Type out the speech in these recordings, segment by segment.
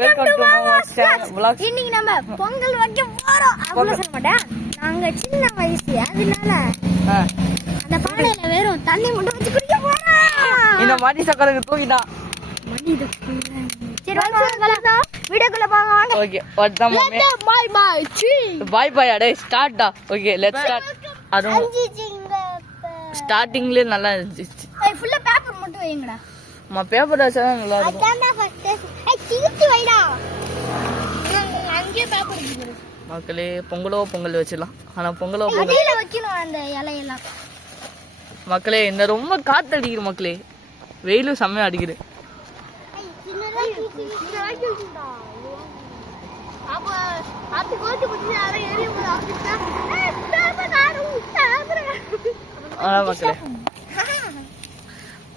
Welcome to மாமாஸ் vlog. இன்னைக்கு நம்ம பொங்கல் வைக்க போறோம். அப்படி சொல்ல மாட்டேன். நாங்க சின்ன வயசு அதனால அந்த பானையில வெறும் தண்ணி மட்டும் வச்சு குடிக்க போறோம். இந்த மணி சக்கரக்கு தூக்கிட்டான். மணி இதுக்கு. சரி வாங்க வீடியோக்குள்ள வாங்க. ஓகே வட்டா மாமே. Bye bye. பை பை அடே ஸ்டார்ட் டா. Okay let's start. அது ஸ்டார்டிங்ல நல்லா இருந்துச்சு. ஏய் ஃபுல்லா பேப்பர் மட்டும் வைங்கடா. பேப்பர் வச்சா நல்லா இருக்கும். அதான் ஃபர்ஸ்ட் ஏய் கிழிச்சு வைடா. அங்கே பேப்பர் இருக்கு. மக்களே பொங்கலோ பொங்கல் வச்சிடலாம். ஆனா பொங்கலோ பொங்கல் அடியில வைக்கணும் அந்த இலையெல்லாம். மக்களே இந்த ரொம்ப காத்து அடிக்குது மக்களே. வெயிலும் செம்மையா அடிக்குது. அப்ப அது கோச்சு புடிச்சு அத ஏறி போய் ஆபீஸ்ல மக்களே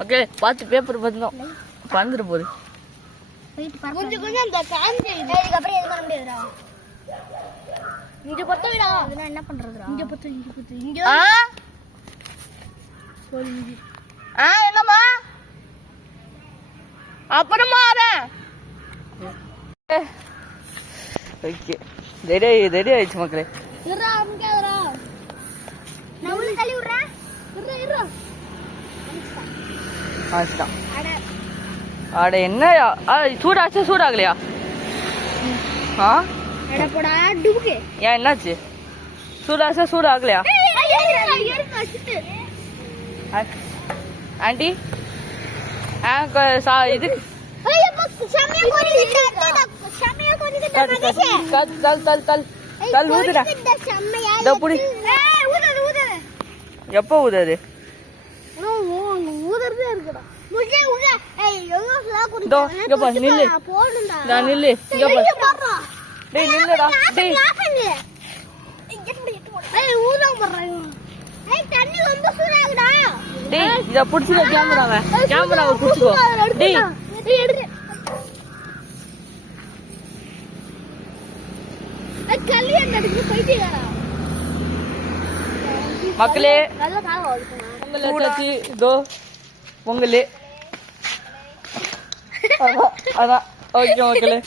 ஓகே பார்த்து பேப்பர் பார்த்தோம் பறந்துட்டு போகுது. கொஞ்சம் கொஞ்சம் அந்த காஞ்சு இதுக்கப்புறம் எது பண்ண முடியாதுடா. இங்க பத்த விடா. அதெல்லாம் என்ன பண்றதுடா? இங்க பத்த இங்க என்னம்மா அப்புறமா வரேன். ஓகே ரெடி ஆயிடுச்சு மக்களே. இருடா அம்காதடா. நான் உள்ள தள்ளி விடுறேன். இருடா ஆச்சுதான். அட என்ன சூடாச்சா சூடாகலையா? ஆ எடப்படா டுபுக்கு. ஏன் என்னாச்சு? சூடாச்சா சூடாகலையா? ஆண்டி இது எப்போ ஊதாது? இத புடிச்சுக்கோ கேமராவை புடிச்சுக்கோ. மக்களே பொங்கல் இதோ பொங்கல் அதான் ஓகே மக்களே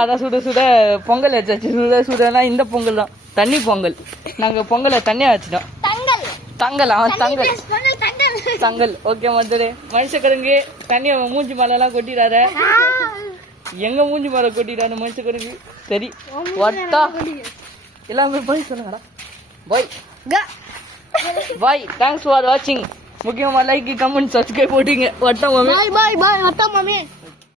அதான் சுட சுட பொங்கல் வச்சாச்சு. சுடனா இந்த பொங்கல் தான் தண்ணி பொங்கல். நாங்க பொங்கலை தண்ணியா வச்சுட்டோம். தங்கல் தங்கல் ஓகே மதுரை மனுஷக்கருங்கு தண்ணிய மூஞ்சி மேலாம் கொட்டிடாத. எங்க மூஞ்சி மேல கொட்டிடாத மனுஷக்கருங்கு. சரி வட்டா எல்லாமே போய் சொல்லுங்கடா. பாய் பாய். தேங்க்ஸ் ஃபார் வாட்சிங். முக்கியமா லைக் கமெண்ட் சப்ஸ்கிரைப் போட்டீங்க. வட்டா மாமே. பாய் பாய் பாய் வட்டா மாமே.